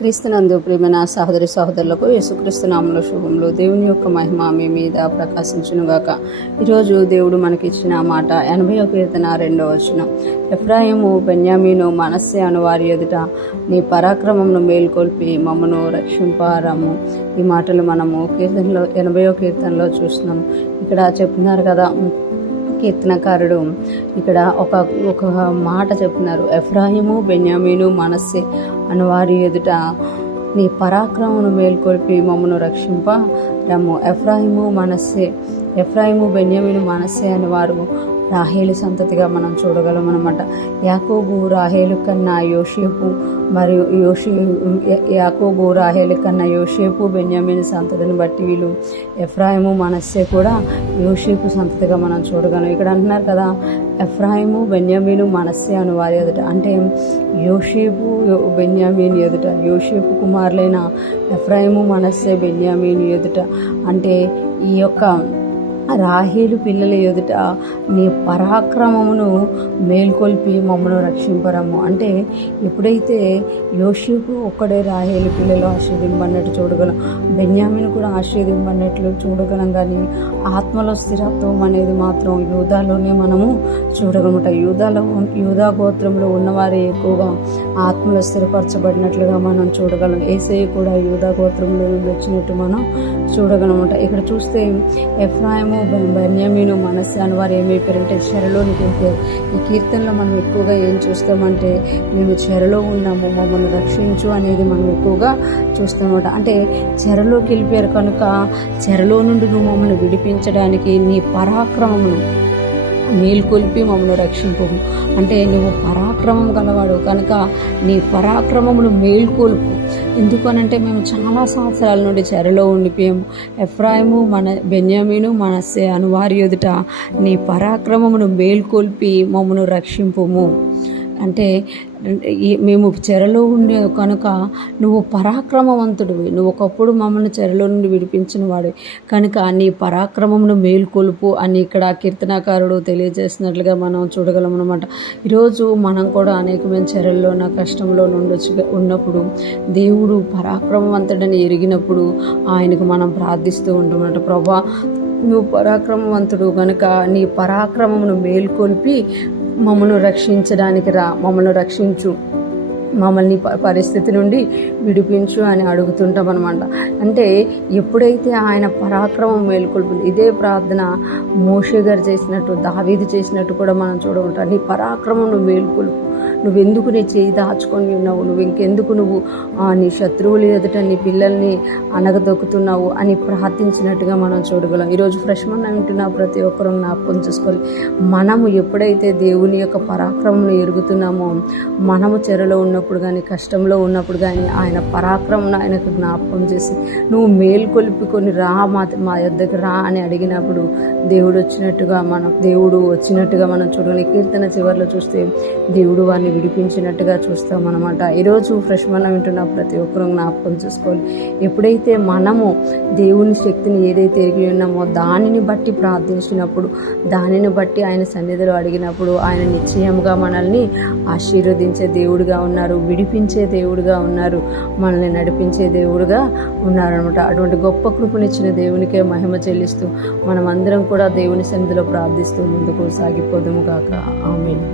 క్రీస్తునందు ప్రియమైన సహోదరి సహోదరులకు యేసుక్రీస్తు నామములో శుభములు. దేవుని యొక్క మహిమ మీ మీద ప్రకాశించునుగాక. ఈరోజు దేవుడు మనకిచ్చిన మాట 80వ కీర్తన 2వ వచనం. ఎఫ్రాయిము బెన్యామీను మనస్సే అను వారి ఎదుట నీ పరాక్రమమును మేల్కొల్పి మమ్మను రక్షింపారము. ఈ మాటలు మనము కీర్తనలో 80వ కీర్తనలో చూస్తున్నాము. ఇక్కడ చెప్తున్నారు కదా, కీర్తనకారుడు ఇక్కడ ఒక మాట చెప్తున్నారు. ఎఫ్రాయిము బెన్యామీను మనస్సే అను వారి ఎదుట నీ పరాక్రమమును మేల్కొల్పి మమ్మను రక్షింప రమ్ము. ఎఫ్రాయిము బెన్యామీను మనస్సే అని వారు రాహేలు సంతతిగా మనం చూడగలం అన్నమాట. యాకోబు రాహేలు కన్నా యోసేపు మరియు యాకోబు రాహేలు కన్నా యోసేపు బెన్యామీను సంతతిని బట్టి వీళ్ళు ఎఫ్రాయిము మనస్సే కూడా యోసేపు సంతతిగా మనం చూడగలం. ఇక్కడ అంటున్నారు కదా, ఎఫ్రాయిము బెన్యామీను మనస్సే అని వారి ఎదుట, అంటే యోసేపు బెన్యామీను ఎదుట, యోసేపు కుమారులైన ఎఫ్రాయిము మనస్సే బెన్యామీను ఎదుట, అంటే ఈ యొక్క రాహేలు పిల్లల ఎదుట నీ పరాక్రమమును మేల్కొల్పి మమ్మను రక్షింపరము. అంటే ఎప్పుడైతే యోసేపు ఒక్కడే రాహేలు పిల్లలు ఆశీర్వదింపన్నట్టు చూడగలం, బెన్యామీను కూడా ఆశీర్వదింపన్నట్లు చూడగలం, కానీ ఆత్మలో స్థిరత్వం అనేది మాత్రం యూదాలోనే మనము చూడగలమట. యూదా గోత్రంలో ఉన్నవారే ఎక్కువగా ఆత్మలో స్థిరపరచబడినట్లుగా మనం చూడగలం. యేసయ్య కూడా యూదా గోత్రంలో వచ్చినట్టు మనం చూడగలమట. ఇక్కడ చూస్తే ఎఫ్రాయిము బెన్యామీను మనస్సే అని వారు ఏమైపోయారంటే చెరలోనికి వెళ్ళిపోయారు. ఈ కీర్తనలో మనం ఎక్కువగా ఏం చూస్తామంటే, మేము చెరలో ఉన్నాము, మమ్మల్ని రక్షించు అనేది మనం ఎక్కువగా చూస్తామన్నమాట. అంటే చెరలోకి వెళ్ళిపోయారు కనుక చెరలో నుండి నువ్వు మమ్మల్ని విడిపించడానికి నీ పరాక్రమమును మేల్కొల్పి మమ్మల్ని రక్షింపు. అంటే నువ్వు పరాక్రమం గలవాడు కనుక నీ పరాక్రమమును మేల్కొల్పు. ఎందుకనంటే మేము చాలా సంవత్సరాల నుండి చెరలో ఉండిపోయాము. ఎఫ్రాయిము బెన్యామీను మనస్సే అను వారి ఎదుట నీ పరాక్రమమును మేల్కొల్పి మమ్మను రక్షింపుము. అంటే మేము చెరలో ఉండే కనుక నువ్వు పరాక్రమవంతుడివి, నువ్వు ఒకప్పుడు మమ్మల్ని చెరలో నుండి విడిపించిన వాడు కనుక నీ పరాక్రమమును మేల్కొలుపు అని ఇక్కడ కీర్తనాకారుడు తెలియజేసినట్లుగా మనం చూడగలం అన్నమాట. ఈరోజు మనం కూడా అనేకమైన చెరల్లో నా కష్టంలో ఉన్నప్పుడు దేవుడు పరాక్రమవంతుడని ఎరిగినప్పుడు ఆయనకు మనం ప్రార్థిస్తూ ఉంటామన్నమాట. ప్రభా, నువ్వు పరాక్రమవంతుడు కనుక నీ పరాక్రమమును మేల్కొల్పి మమ్మల్ని రక్షించడానికి రా, మమ్మల్ని రక్షించు, మమ్మల్ని పరిస్థితి నుండి విడిపించు అని అడుగుతుంటాం అనమాట. అంటే ఎప్పుడైతే ఆయన పరాక్రమం మేల్కొల్పింది, ఇదే ప్రార్థన మోషే గారు చేసినట్టు, దావీదు చేసినట్టు కూడా మనం చూడగలుగుతాం. నీ పరాక్రమం నువ్వు మేల్కొల్పు, నువ్వెందుకు నీ చేయి దాచుకొని ఉన్నావు, ఇంకెందుకు నీ శత్రువులు ఎదుట నీ పిల్లల్ని అనగదొక్కుతున్నావు అని ప్రార్థించినట్టుగా మనం చూడగలం. ఈరోజు ఫ్రెష్ మన్నా వింటున్న ప్రతి ఒక్కరూ జ్ఞాపకం చేసుకోవాలి. మనము ఎప్పుడైతే దేవుని యొక్క పరాక్రమం ఎరుగుతున్నామో, మనము చెరలో ఉన్నప్పుడు కానీ కష్టంలో ఉన్నప్పుడు కానీ ఆయన పరాక్రమం ఆయనకు జ్ఞాపకం చేసి నువ్వు మేల్కొల్పుకొని రా, మా యొద్దకు రా అని అడిగినప్పుడు దేవుడు వచ్చినట్టుగా మనం చూడగలం. కీర్తన చివరిలో చూస్తే దేవుడు వారిని విడిపించినట్టుగా చూస్తామన్నమాట. ఈరోజు ఫ్రెష్ మన్నా వింటున్న ప్రతి ఒక్కరూ జ్ఞాపకం చేసుకోవాలి. ఎప్పుడైతే మనము దేవుని శక్తిని ఏదైతే ఎరిగి ఉన్నామో దానిని బట్టి ప్రార్థించినప్పుడు, దానిని బట్టి ఆయన సన్నిధిలో అడిగినప్పుడు ఆయన నిశ్చయముగా మనల్ని ఆశీర్వదించే దేవుడుగా ఉన్నారు, విడిపించే దేవుడుగా ఉన్నారు, మనల్ని నడిపించే దేవుడుగా ఉన్నారనమాట. అటువంటి గొప్ప కృపనిచ్చిన దేవునికే మహిమ చెల్లిస్తూ మనం అందరం కూడా దేవుని సన్నిధిలో ప్రార్థిస్తూ ముందుకు సాగిపోదుము గాక. ఆమేన్.